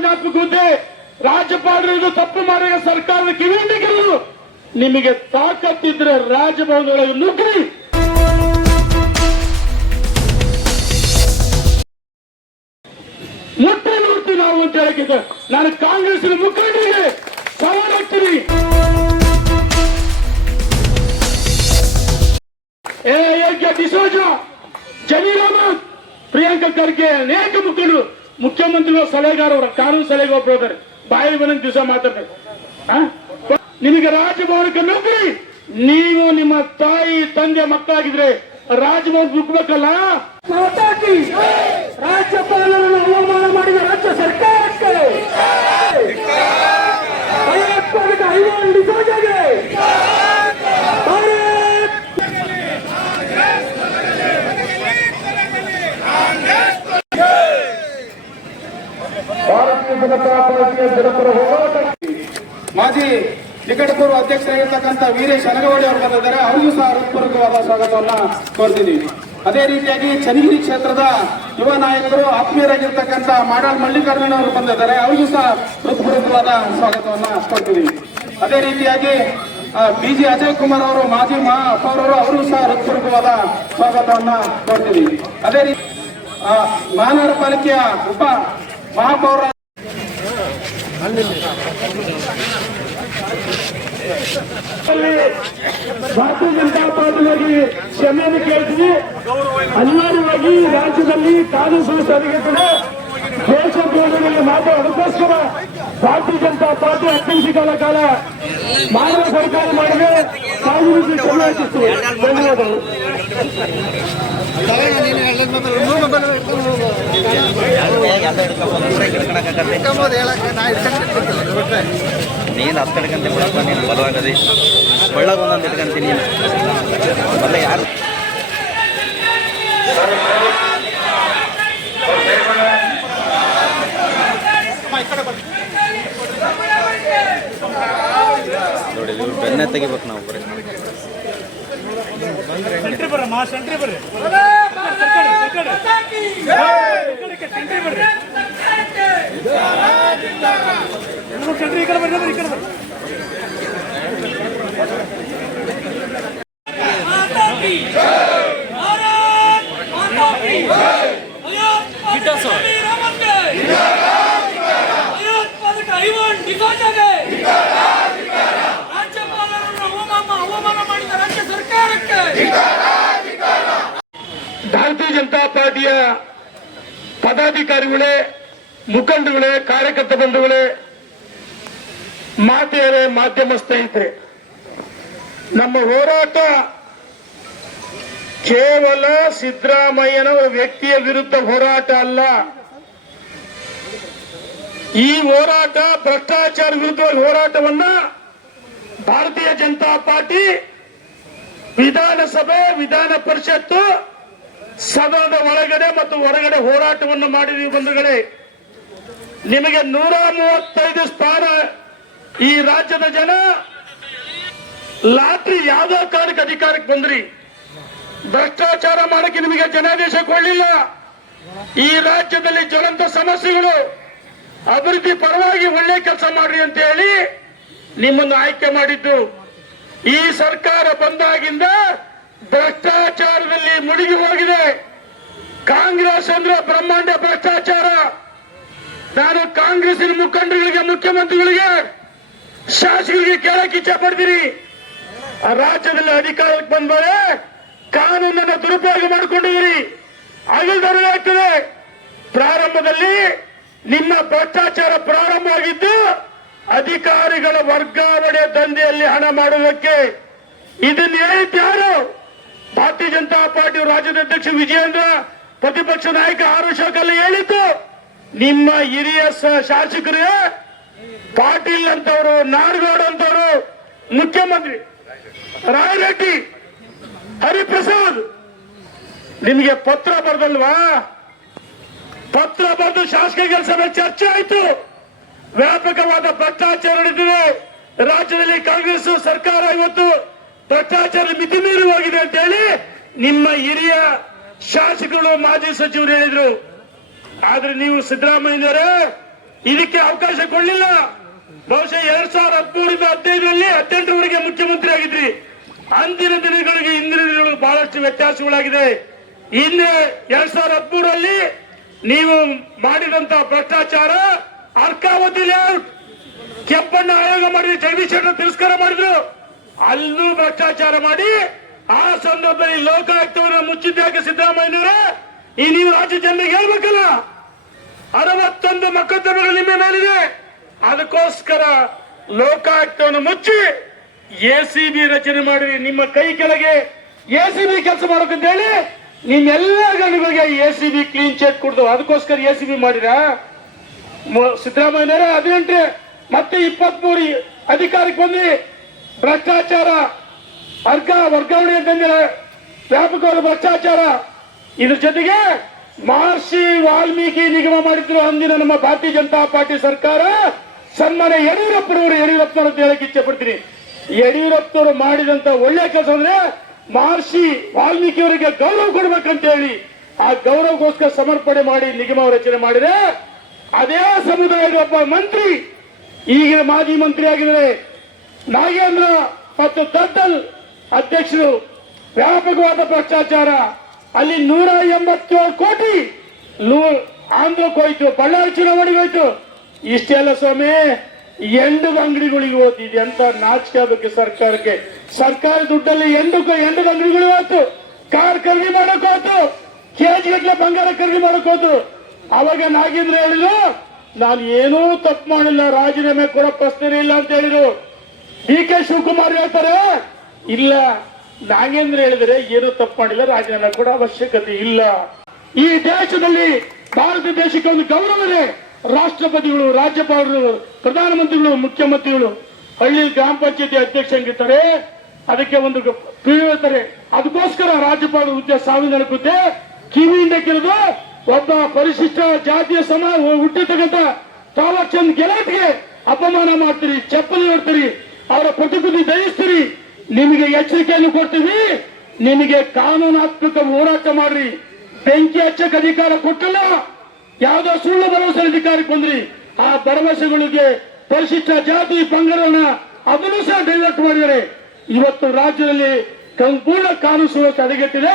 ಜ್ಞಾಪಕ ಹುದ್ದೆ ರಾಜ್ಯಪಾಲರು ಇದು ತಪ್ಪು ಮಾಡಿದ ಸರ್ಕಾರದ ಕಿವಿಯಲ್ಲಿಗಿರಲು ನಿಮಗೆ ತಾಕತ್ತಿದ್ರೆ ರಾಜಭವನದೊಳಗೆ ನುಗ್ಗಿ. ಮುಟ್ಟಿ ನೋಡ್ತೀವಿ ನಾವು ಅಂತ ಹೇಳಕ್ಕಿದ್ದೆ ನಾನು ಕಾಂಗ್ರೆಸ್ನ ಮುಖಂಡರಿಗೆ ಸವಾಲು ಹಾಕ್ತೀನಿ. ಏ ಡಿಸೋಜ ಜಮೀರ್ ಅಹಮದ್ ಪ್ರಿಯಾಂಕಾ ಖರ್ಗೆ, ಅನೇಕ ಮುಖಂಡರು. ಮುಖ್ಯಮಂತ್ರಿಗಳ ಸಲಹೆಗಾರ ಅವರ, ಕಾನೂನು ಸಲಹೆಗೆ ಇದ್ದಾರೆ ಬಾಯಿ ಬಂದ ದಿವಸ ಮಾತಾಡ್ತಾರೆ ಆ? ನಿಮಗೆ ರಾಜಭವನಕ್ಕೆ ನೌಕರಿ? ನೀವು ನಿಮ್ಮ ತಾಯಿ, ತಂದೆ, ಮಕ್ಕಳಾಗಿದ್ರೆ ರಾಜಭವನ ನುಗ್ಬೇಕಲ್ಲ ರಾಜ್ಯಪಾಲರನ್ನು ಅವಮಾನ ಮಾಡಿದ ರಾಜ್ಯ ಸರ್ಕಾರಕ್ಕೆ ಭಯೋತ್ಪಾದಕ ಐವಾನ್ ಡಿಸೋಜಾಗೆ ಭಾರತ್ ಭಾರತೀಯ ಜನತಾ ಪಾರ್ಟಿಯ ಜನಪರ ಹೋರಾಟಕ್ಕೆ ಮಾಜಿ ನಿಕಟಪೂರ್ವ ಅಧ್ಯಕ್ಷರಾಗಿರ್ತಕ್ಕಂಥ ವೀರೇಶ್ ಅನಗವಾಡಿ ಅವರು ಬಂದಿದ್ದಾರೆ. ಅವರಿಗೂ ಸಹ ಹೃತ್ಪೂರ್ವಕವಾದ ಸ್ವಾಗತವನ್ನ ಕೋರ್ತಿದ್ದೀವಿ ಅದೇ ರೀತಿಯಾಗಿ ಚನ್ನಗಿರಿ ಕ್ಷೇತ್ರದ ಯುವ ನಾಯಕರು, ಆತ್ಮೀಯರಾಗಿರ್ತಕ್ಕಂಥ ಮಾಡಾಳ್ ಮಲ್ಲಿಕಾರ್ಜುನ ಅವರು ಬಂದಿದ್ದಾರೆ. ಅವರಿಗೂ ಸಹ ಹೃತ್ಪೂರ್ವಕವಾದ ಸ್ವಾಗತವನ್ನ ಕೋರ್ತೀನಿ ಅದೇ ರೀತಿಯಾಗಿ ಬಿಜಿ ಅಜಯ್ ಕುಮಾರ್ ಅವರು, ಮಾಜಿ ಮಹಾಪೌರರು ಅವರು ಸಹ ಹೃತ್ಪೂರ್ವಕವಾದ ಸ್ವಾಗತವನ್ನ ಕೋರ್ತೀನಿ ಅದೇ ರೀತಿ ಮಹಾನಗರ ಪಾಲಿಕೆಯ ಉಪ ಮಹಾಪೌರ ಭಾರತೀಯ ಜನತಾ ಪಾರ್ಟಿಗಾಗಿ ಕ್ಷಮೆಯನ್ನು ಕೇಳ್ತೀವಿ ಅನಿವಾರ್ಯವಾಗಿ ರಾಜ್ಯದಲ್ಲಿ ಕಾನೂನು ಸುವ್ಯವಸ್ಥೆ ಹದಗೆಟ್ಟಿದೆ ಮಾತ್ರ ಅದಕ್ಕೋಸ್ಕರ ಭಾರತೀಯ ಜನತಾ ಪಾರ್ಟಿ ಹತ್ತು ಕಾಲ ಕಾಲ ಮಾನವ ಸರ್ಕಾರ ಮಾಡಿದೆ. ಕಾನೂನು ಕ್ಷಮೆ ಯಾಚಿಸ್ತೀವಿ ಧನ್ಯವಾದಗಳು ನೀನು ಹತ್ತು ಹಿಡ್ಕಂತ ಬಿಡಪ್ಪ ನೀನು ಬಲವಾಗದಿ ಒಳ್ಳಗ ಒಂದೊಂದು ಹಿಡ್ಕಂತೀನಿ ನೀನು ಮೊದಲ ಯಾರು ನೋಡಿ ಇವ್ರು ಬೆನ್ನೆ ತೆಗಿಬೇಕು ನಾವು ಬರೀ ಸೆಂಟ್ರಿ ಅವಮಾನ ಅವಮಾನ ಮಾಡಿದ ರಾಜ್ಯ ಸರ್ಕಾರಕ್ಕೆ ಭಾರತೀಯ ಜನತಾ ಪಾರ್ಟಿಯ ಪದಾಧಿಕಾರಿಗಳೇ ಮುಖಂಡಗಳೇ ಕಾರ್ಯಕರ್ತ ಬಂಧುಗಳೇ ಮಾತೆಯರೇ, ಮಾಧ್ಯಮ ಸ್ನೇಹಿತರೆ, ನಮ್ಮ ಹೋರಾಟ ಕೇವಲ ಸಿದ್ದರಾಮಯ್ಯನ ವ್ಯಕ್ತಿಯ ವಿರುದ್ಧ ಹೋರಾಟ ಅಲ್ಲ. ಈ ಹೋರಾಟ ಭ್ರಷ್ಟಾಚಾರ ವಿರುದ್ಧ ಹೋರಾಟವನ್ನ ಭಾರತೀಯ ಜನತಾ ಪಾರ್ಟಿ, ವಿಧಾನಸಭೆ, ವಿಧಾನ ಪರಿಷತ್ತು, ಸದನದ ಒಳಗಡೆ ಮತ್ತು ಹೊರಗಡೆ ಹೋರಾಟವನ್ನು ಮಾಡಿದೀವಿ ಬಂಧುಗಳೇ. ನಿಮಗೆ ನೂರ ಮೂವತ್ತೈದು ಸ್ಥಾನ ಈ ರಾಜ್ಯದ ಜನ ಲಾಟ್ರಿ ಯಾವ್ದೋ ಕಾರಣಕ್ಕೆ ಅಧಿಕಾರಕ್ಕೆ ಬಂದ್ರಿ. ಭ್ರಷ್ಟಾಚಾರ ಮಾಡಕ್ಕೆ ನಿಮಗೆ ಜನಾದೇಶ ಕೊಡಲಿಲ್ಲ. ಈ ರಾಜ್ಯದಲ್ಲಿ ಜ್ವಲಂತ ಸಮಸ್ಯೆಗಳು, ಅಭಿವೃದ್ಧಿ ಪರವಾಗಿ ಒಳ್ಳೆ ಕೆಲಸ ಮಾಡ್ರಿ ಅಂತ ಹೇಳಿ ನಿಮ್ಮನ್ನು ಆಯ್ಕೆ ಮಾಡಿದ್ದು. ಈ ಸರ್ಕಾರ ಬಂದಾಗಿಂದ ಭ್ರಷ್ಟಾಚಾರದಲ್ಲಿ ಮುಳುಗಿ ಹೋಗಿದೆ. ಕಾಂಗ್ರೆಸ್ ಅಂದ್ರೆ ಬ್ರಹ್ಮಾಂಡ ಭ್ರಷ್ಟಾಚಾರ. ನಾನು ಕಾಂಗ್ರೆಸ್ಸಿನ ಮುಖಂಡರಿಗೆ, ಮುಖ್ಯಮಂತ್ರಿಗಳಿಗೆ ಶಾಸಕರಿಗೆ ಕೇಳಕ್ಕೆ ಇಚ್ಛೆ ಪಡ್ತೀರಿ ಆ ರಾಜ್ಯದಲ್ಲಿ ಅಧಿಕಾರಕ್ಕೆ ಬಂದರೆ ಕಾನೂನನ್ನು ದುರುಪಯೋಗ ಮಾಡಿಕೊಂಡಿದ್ದೀರಿ. ಆಗ್ತದೆ. ಪ್ರಾರಂಭದಲ್ಲಿ ನಿಮ್ಮ ಭ್ರಷ್ಟಾಚಾರ ಪ್ರಾರಂಭವಾಗಿದ್ದು ಅಧಿಕಾರಿಗಳ ವರ್ಗಾವಣೆ ದಂಧೆಯಲ್ಲಿ ಹಣ ಮಾಡುವುದಕ್ಕೆ. ಇದನ್ನ ಹೇಳಿದ್ದು ಯಾರು? ಭಾರತೀಯ ಜನತಾ ಪಾರ್ಟಿ ರಾಜ್ಯದ ಅಧ್ಯಕ್ಷ ವಿಜಯೇಂದ್ರ ಪ್ರತಿಪಕ್ಷ ನಾಯಕ ಆರು ಶೋಕಲ್ಲಿ ಹೇಳಿದ್ದು, ನಿಮ್ಮ ಹಿರಿಯ ಶಾಸಕರೇ ಪಾಟೀಲ್ ಅಂತವರು, ನಾಡಗೌಡ ಅಂತವರು, ಮುಖ್ಯಮಂತ್ರಿ. ರಾಯರೆಡ್ಡಿ, ಹರಿಪ್ರಸಾದ್. ನಿಮಗೆ ಪತ್ರ ಬರ್ದಲ್ವಾ? ಪತ್ರ ಬರೆದು ಶಾಸಕರ ಸಭೆ ಚರ್ಚೆ ಆಯಿತು. ವ್ಯಾಪಕವಾದ ಭ್ರಷ್ಟಾಚಾರ ನಡೆದಿದೆ ರಾಜ್ಯದಲ್ಲಿ ಕಾಂಗ್ರೆಸ್ ಸರ್ಕಾರ ಇವತ್ತು ಭ್ರಷ್ಟಾಚಾರ ಮಿತಿ ಮೀರಿ ಹೋಗಿದೆ ಅಂತ ಹೇಳಿ ನಿಮ್ಮ ಹಿರಿಯ ಶಾಸಕರು, ಮಾಜಿ ಸಚಿವರು ಹೇಳಿದ್ರು. ಆದ್ರೆ ನೀವು ಸಿದ್ದರಾಮಯ್ಯನವರೇ, ಇದಕ್ಕೆ ಅವಕಾಶ ಕೊಡಲಿಲ್ಲ. ಬಹುಶಃ ಎರಡ್ ಸಾವಿರದ ಹದಿಮೂರಿಂದ ಹದಿನೈದರಲ್ಲಿ ಹದಿನೆಂಟರವರೆಗೆ ಮುಖ್ಯಮಂತ್ರಿ ಆಗಿದ್ರಿ. ಅಂದಿನ ದಿನಗಳಿಗೆ ಇಂದಿನ ದಿನಗಳು ಬಹಳಷ್ಟು ವ್ಯತ್ಯಾಸಗಳಾಗಿದೆ. ಇನ್ನು ಎರಡ್ ಸಾವಿರದ ಹದಿಮೂರಲ್ಲಿ ನೀವು ಮಾಡಿದಂತ ಭ್ರಷ್ಟಾಚಾರ, ಅರ್ಕಾವತಿ ಲೇಔಟ್ ಕೆಂಪಣ್ಣ ಆಯೋಗ ಮಾಡಿ ಜಗದೀಶ್ ಶೆಟ್ಟರ್ ತಿರಸ್ಕಾರ ಮಾಡಿದ್ರು. ಅಲ್ಲೂ ಭ್ರಷ್ಟಾಚಾರ ಮಾಡಿ ಆ ಸಂದರ್ಭದಲ್ಲಿ ಲೋಕಾಯುಕ್ತವನ್ನು ಮುಚ್ಚಿದ್ದಾಗೆ ಸಿದ್ದರಾಮಯ್ಯನವರೇ? ಈ ನೀವು ರಾಜ್ಯ ಜನರಿಗೆ ಹೇಳ್ಬೇಕಲ್ಲ. ಅರವತ್ತೊಂದು ಮೊಕದ್ದಮೆಗಳು ನಿಮ್ಮ ಮೇಲಿದೆ. ಅದಕ್ಕೋಸ್ಕರ ಲೋಕಾಯುಕ್ತವನ್ನು ಮುಚ್ಚಿ ಎ ಸಿ ಬಿ ರಚನೆ ಮಾಡಿರಿ. ನಿಮ್ಮ ಕೈ ಕೆಳಗೆ ಎ ಸಿ ಬಿ ಕೆಲಸ ಮಾಡಬೇಕಂತ ಹೇಳಿ ನಿಮ್ಮೆಲ್ಲ ಗಂಡುಗಳಿಗೆ A C B clean check ಕೊಡ್ದು ಅದಕ್ಕೋಸ್ಕರ ಎ ಸಿ ಬಿ ಮಾಡಿರಾ ಮತ್ತೆ ಇಪ್ಪತ್ಮೂರು ಅಧಿಕಾರಕ್ಕೆ ಬಂದು ಭ್ರಷ್ಟಾಚಾರ ಅರ್ಗ ವರ್ಗಾವಣೆ ಅಂತಂದ್ರೆ ವ್ಯಾಪಕವಾದ ಭ್ರಷ್ಟಾಚಾರ. ಇದ್ರ ಜೊತೆಗೆ ಮಹರ್ಷಿ ವಾಲ್ಮೀಕಿ ನಿಗಮ ಮಾಡಿದ್ರು ಅಂದಿನ ನಮ್ಮ ಭಾರತೀಯ ಜನತಾ ಪಾರ್ಟಿ ಸರ್ಕಾರ. ಸನ್ಮಾನ್ಯ ಯಡಿಯೂರಪ್ಪನವರು ಯಡಿಯೂರಪ್ಪನವರು ಅಂತ ಹೇಳಕ್ಕೆ ಇಚ್ಛೆ ಪಡ್ತೀನಿ ಯಡಿಯೂರಪ್ಪನವರು ಮಾಡಿದಂತ ಒಳ್ಳೆ ಕೆಲಸ ಅಂದ್ರೆ ಮಹರ್ಷಿ ವಾಲ್ಮೀಕಿ ಅವರಿಗೆ ಗೌರವ ಕೊಡ್ಬೇಕಂತ ಹೇಳಿ ಆ ಗೌರವಗೋಸ್ಕರ ಸಮರ್ಪಣೆ ಮಾಡಿ ನಿಗಮ ರಚನೆ ಮಾಡಿದ್ರೆ ಅದೇ ಸಮುದಾಯದ ಒಬ್ಬ ಮಂತ್ರಿ. ಈಗ ಮಾಜಿ ಮಂತ್ರಿ ಆಗಿದ್ದಾರೆ ನಾಗೇಂದ್ರ ಮತ್ತು ದದ್ದಲ್ ಅಧ್ಯಕ್ಷರು. ವ್ಯಾಪಕವಾದ ಭ್ರಷ್ಟಾಚಾರ. ಅಲ್ಲಿ ನೂರ ಎಂಬತ್ತೇಳು ಕೋಟಿ ಆಂಧ್ರಕ್ಕೆ ಹೋಯ್ತು, ಬಳ್ಳಾರಿ ಚುನಾವಣೆಗೆ ಹೋಯ್ತು. ಇಷ್ಟೆಲ್ಲ ಸ್ವಾಮಿ ಎಂಡದ ಅಂಗಡಿಗಳಿಗೆ ಓದಿದೆ ಅಂತ ನಾಚಿಕೆ ಸರ್ಕಾರಕ್ಕೆ. ಸರ್ಕಾರ ದುಡ್ಡಲ್ಲಿ ಎಂಡಕ್ಕೆ ಎಂಡು ಅಂಗಡಿಗಳು ಹೋಯ್ತು. ಕಾರ್ ಖರೀದಿ ಮಾಡಕ್ ಹೋಯ್ತು. ಕೆಜಿ ಗಟ್ಲೆ ಬಂಗಾರ ಖರೀದಿ ಮಾಡಕ್ ಹೋಯ್ತು. ಅವಾಗ ನಾಗೇಂದ್ರ ಹೇಳಿದ್ರು, ನಾನು ಏನೂ ತಪ್ಪು ಮಾಡಿಲ್ಲ, ರಾಜೀನಾಮೆ ಕೊಡೋ ಪ್ರಶ್ನೆ ಇಲ್ಲ ಅಂತ ಹೇಳಿದ್ರು. ಡಿ ಕೆ ಶಿವಕುಮಾರ್ ಹೇಳ್ತಾರೆ, ಇಲ್ಲ, ನಾಗೇಂದ್ರ ಹೇಳಿದರೆ ಏನು ತಪ್ಪು ಮಾಡಿಲ್ಲ, ರಾಜೀನಾಮೆ ಕೊಡೋ ಅವಶ್ಯಕತೆ ಇಲ್ಲ. ಈ ದೇಶದಲ್ಲಿ ಭಾರತ ದೇಶಕ್ಕೆ ಒಂದು ಗೌರವ ಇದೆ ರಾಷ್ಟ್ರಪತಿಗಳು, ರಾಜ್ಯಪಾಲರು, ಪ್ರಧಾನಮಂತ್ರಿಗಳು, ಮುಖ್ಯಮಂತ್ರಿಗಳು, ಹಳ್ಳಿ ಗ್ರಾಮ ಪಂಚಾಯತಿ ಅಧ್ಯಕ್ಷ ಹಂಗಿರ್ತಾರೆ, ಅದಕ್ಕೆ ಒಂದು ಇರ್ತಾರೆ ಅದಕ್ಕೋಸ್ಕರ ರಾಜ್ಯಪಾಲರ ಹುದ್ದೆ ಸಾವಿನ ಹುದ್ದೆ ಕಿವಿಯಿಂದ ಕೆರೆದು ಒಬ್ಬ ಪರಿಶಿಷ್ಟ ಜಾತಿಯ ಸಮ ಹುಟ್ಟಿರ್ತಕ್ಕಂಥ ಚಂದ್ ಗೆಲಾಟ್ಗೆ ಅಪಮಾನ ಮಾಡ್ತೀರಿ, ಚಪ್ಪಲಿ ನೋಡ್ತೀರಿ ಅವರ ಪ್ರತಿಕೃತಿ ದಯಿಸ್ತೀರಿ ನಿಮಗೆ ಎಚ್ಚರಿಕೆಯನ್ನು ಕೊಡ್ತೀವಿ, ನಿಮಗೆ ಕಾನೂನಾತ್ಮಕ ಹೋರಾಟ ಮಾಡ್ರಿ. ಬೆಂಕಿ ಹಚ್ಚಕ್ಕೆ ಅಧಿಕಾರ ಕೊಟ್ಟಿಲ್ಲ ಯಾವುದೋ ಸುಳ್ಳು ಭರವಸೆ ಅಧಿಕಾರಕ್ಕೆ ಬಂದ್ರಿ, ಆ ಭರವಸೆಗಳಿಗೆ ಪರಿಶಿಷ್ಟ ಜಾತಿ ಪಂಗಡವನ್ನ ಅದನ್ನು ಸಹ ಡೈವರ್ಟ್ ಮಾಡಿದರೆ ಇವತ್ತು ರಾಜ್ಯದಲ್ಲಿ ಸಂಪೂರ್ಣ ಕಾನೂನು ಸುವ್ಯವಸ್ಥೆ ಹದಗೆಟ್ಟಿದೆ